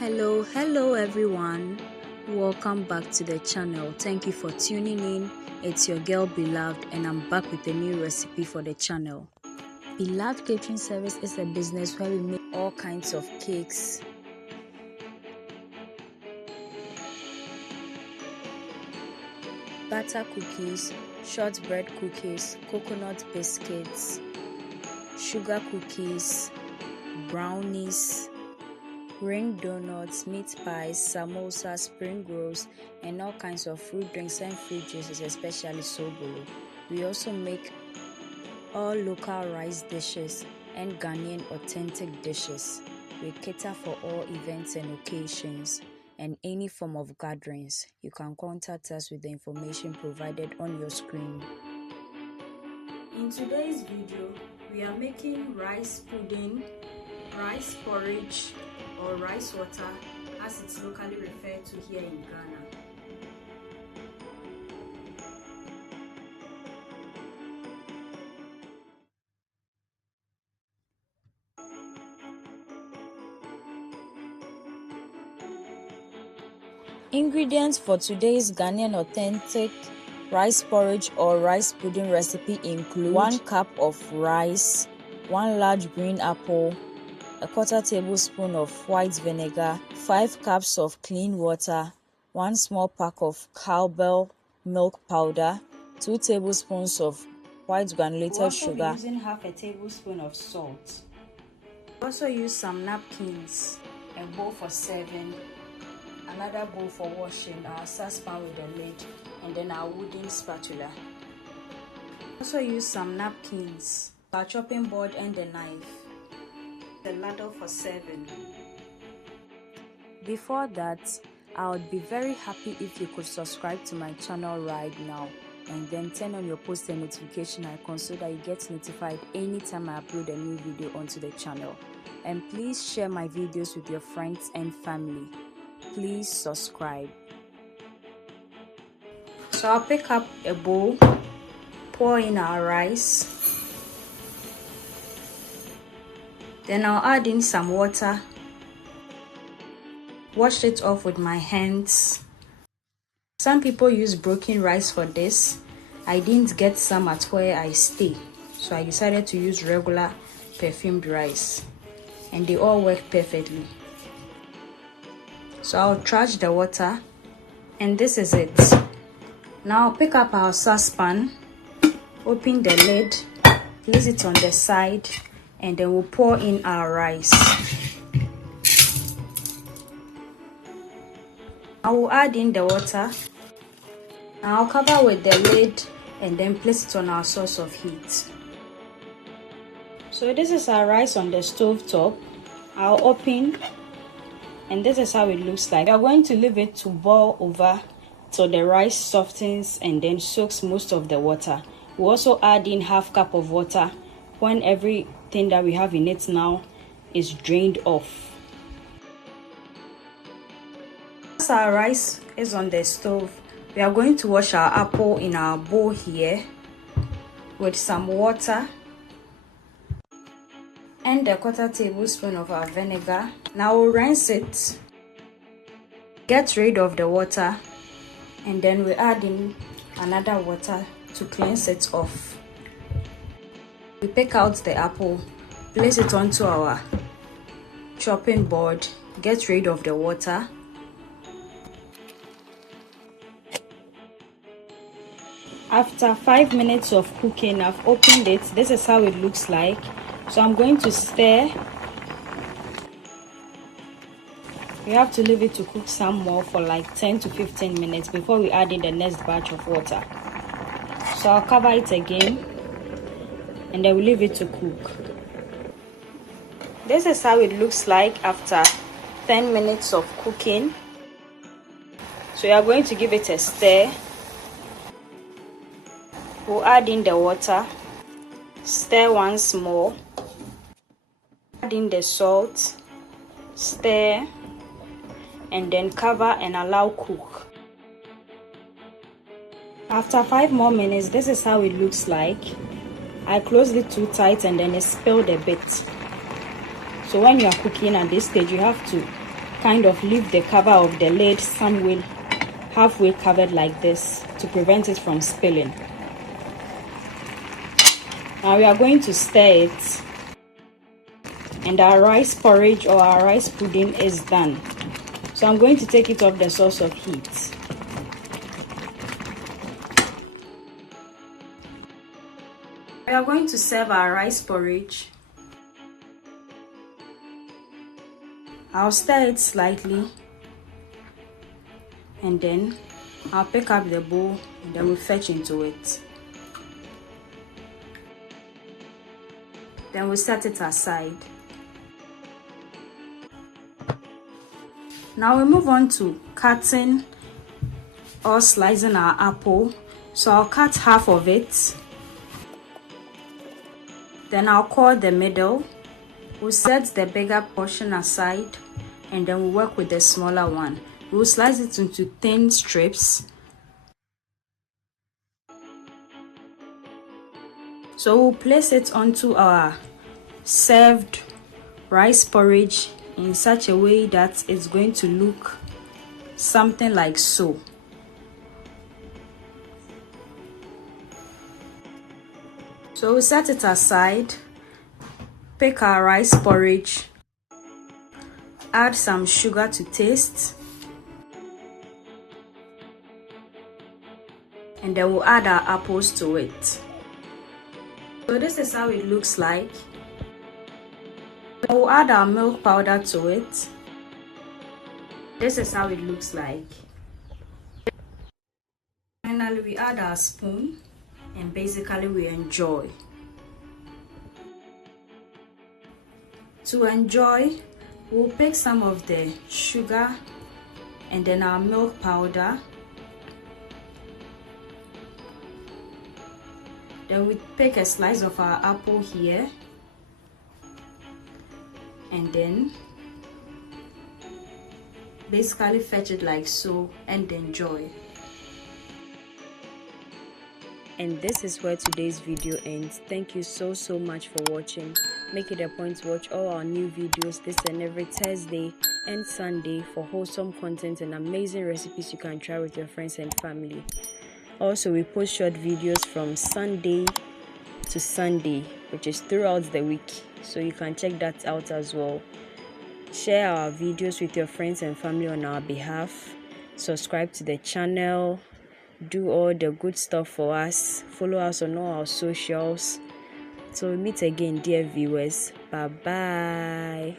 Hello everyone, welcome back to the channel. Thank you for tuning in. It's your girl Beloved and I'm back with a new recipe for the channel. Beloved Catering Service is a business where we make all kinds of cakes, butter cookies, shortbread cookies, coconut biscuits, sugar cookies, brownies, ring donuts, meat pies, samosas, spring rolls, and all kinds of fruit drinks and fruit juices, especially sobolo. We also make all local rice dishes and Ghanaian authentic dishes. We cater for all events and occasions and any form of gatherings. You can contact us with the information provided on your screen. In today's video, we are making rice pudding, rice porridge, or rice water as it's locally referred to here in Ghana. Ingredients for today's Ghanaian authentic rice porridge or rice pudding recipe include 1 cup of rice, 1 large green apple, a 1/4 tablespoon of white vinegar, 5 cups of clean water, 1 small pack of cowbell milk powder, 2 tablespoons of white granulated sugar. We're using half a tablespoon of salt. We also use some napkins, a bowl for serving, another bowl for washing, our saucepan with a lid, and then our wooden spatula. We also use some napkins, our chopping board and a knife, the ladle for serving. Before that, I would be very happy if you could subscribe to my channel right now and then turn on your post and notification icon so that you get notified anytime I upload a new video onto the channel. And please share my videos with your friends and family. Please subscribe. So I'll pick up a bowl, pour in our rice. Then I'll add in some water, wash it off with my hands. Some people use broken rice for this. I didn't get some at where I stay, so I decided to use regular perfumed rice, and they all work perfectly. So I'll trash the water, and this is it. Now I'll pick up our saucepan, open the lid, place it on the side, and then we'll pour in our rice. I will add in the water. I'll cover with the lid and then place it on our source of heat. So this is our rice on the stove top. I'll open, and this is how it looks like. We are going to leave it to boil over till the rice softens and then soaks most of the water. We'll also add in half cup of water when everything that we have in it now is drained off. As our rice is on the stove, we are going to wash our apple in our bowl here with some water and a 1/4 tablespoon of our vinegar. Now we'll rinse it, get rid of the water, and then we add in another water to cleanse it off. We pick out the apple, place it onto our chopping board, get rid of the water. After 5 minutes of cooking, I've opened it. This is how it looks like. So I'm going to stir. We have to leave it to cook some more for like 10 to 15 minutes before we add in the next batch of water. So I'll cover it again, and then we leave it to cook. This is how it looks like after 10 minutes of cooking. So you are going to give it a stir. We'll add in the water, stir once more, add in the salt, stir, and then cover and allow cook. After 5 more minutes, this is how it looks like. I closed it too tight and then it spilled a bit. So when you are cooking at this stage, you have to kind of leave the cover of the lid somewhere halfway covered like this to prevent it from spilling. Now we are going to stir it, and our rice porridge or our rice pudding is done. So I'm going to take it off the source of heat. We are going to serve our rice porridge. I'll stir it slightly, and then I'll pick up the bowl and then we'll fetch into it. Then we'll set it aside. Now we move on to cutting or slicing our apple. So I'll cut half of it. Then I'll core the middle. We'll set the bigger portion aside, and then we'll work with the smaller one. We'll slice it into thin strips. So we'll place it onto our served rice porridge in such a way that it's going to look something like so. So we'll set it aside, pick our rice porridge, add some sugar to taste, and then we'll add our apples to it. So this is how it looks like. We'll add our milk powder to it. This is how it looks like. Finally, we add our spoon, and basically we enjoy. To enjoy, we'll pick some of the sugar and then our milk powder. Then we pick a slice of our apple here, and then basically fetch it like so and enjoy. And this is where today's video ends. Thank you so much for watching. Make it a point to watch all our new videos this and every Thursday and Sunday for wholesome content and amazing recipes you can try with your friends and family. Also, we post short videos from Sunday to Sunday, which is throughout the week, so you can check that out as well. Share our videos with your friends and family on our behalf. Subscribe to the channel. Do all the good stuff for us. Follow us on all our socials. So we meet again, dear viewers. Bye bye.